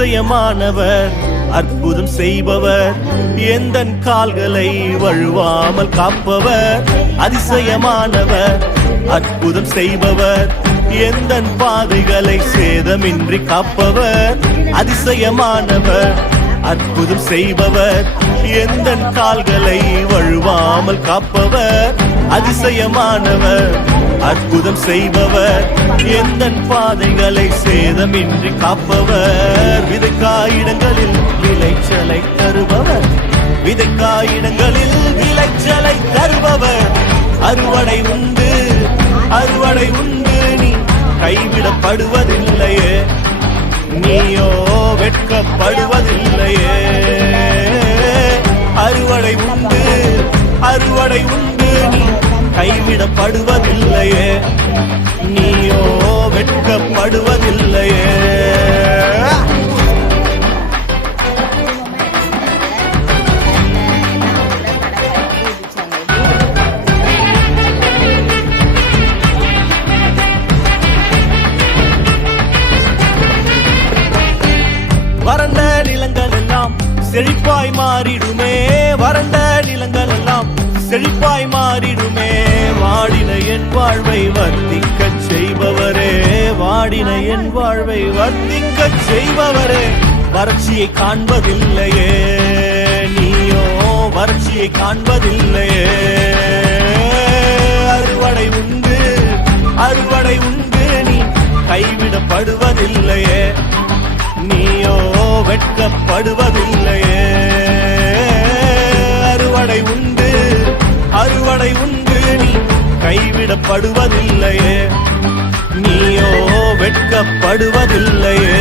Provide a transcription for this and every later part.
அதிசயமானவர் அற்புதம் செய்பவர் எந்தன் கால்களை வழுவாமல் காப்பவர் அதிசயமானவர் அற்புதம் செய்பவர் எந்தன் பாதைகளை சேதமின்றி காப்பவர் அதிசயமானவர் அற்புதம் செய்பவர் எந்தன் கால்களை வழுவாமல் காப்பவர் அதிசயமானவர் அற்புதம் செய்பவர் எந்தன் பாதைகளை சேதமின்றி காப்பவர் விதைக்காயிடங்களில் விளைச்சலை தருபவர் விதைக்காயிடங்களில் விளைச்சலை தருபவர் அறுவடை உண்டு நீ கைவிடப்படுவதில்லையே நீயோ வெட்கப்படுவதில்லையே அறுவடை உண்டு நீ கைவிடப்படுவதில்லையே நீயோ வெட்கப்படுவதில்லையே வறண்ட நிலங்கள் எல்லாம் செழிப்பாய் மாறிடுமே வறண்ட நிலங்கள் எல்லாம் செழிப்பாய் மாறிடுமே வாடின என் வாழ்வை வர்த்திக்கச் செய்பவரே வாடின என் வாழ்வை வர்த்திக்கச் செய்பவரே வறட்சியை காண்பதில்லையே நீயோ வறட்சியை காண்பதில்லையே அறுவடை உண்டு நீ கைவிடப்படுவதில்லையே நீயோ வெட்கப்படுவதில்லையே அறுவடை உண்டு நீ கைவிடப்படுவதில்லையே நீயோ வெட்கப்படுவதில்லையே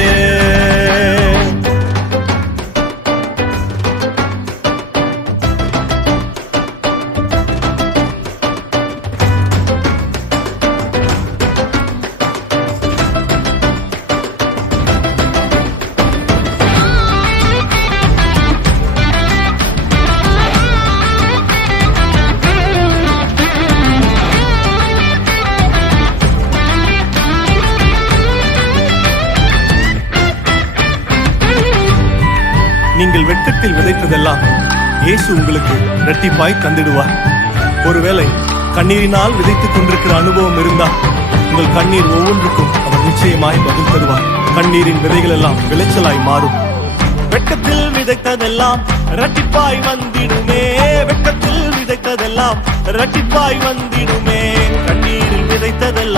நீங்கள் வெட்கத்தில் விதைத்ததெல்லாம் இயேசு உங்களுக்கு இரட்டிப்பாய் தந்திடுவார். ஒருவேளை கண்ணீரினால் விதைத்துக் கொண்டிருக்கிற அனுபவம் இருந்தால் உங்கள் கண்ணீர் ஒவ்வொன்றுக்கும் அவர் நிச்சயமாய் பதில் தருவார். கண்ணீரின் விதைகள் எல்லாம் விளைச்சலாய் மாறும். வெட்கத்தில் விதைத்ததெல்லாம் இரட்டிப்பாய் வந்திடுமே வெட்கத்தில் விதைத்ததெல்லாம் இரட்டிப்பாய் வந்திடுமே கண்ணீரில் விதைத்ததெல்லாம்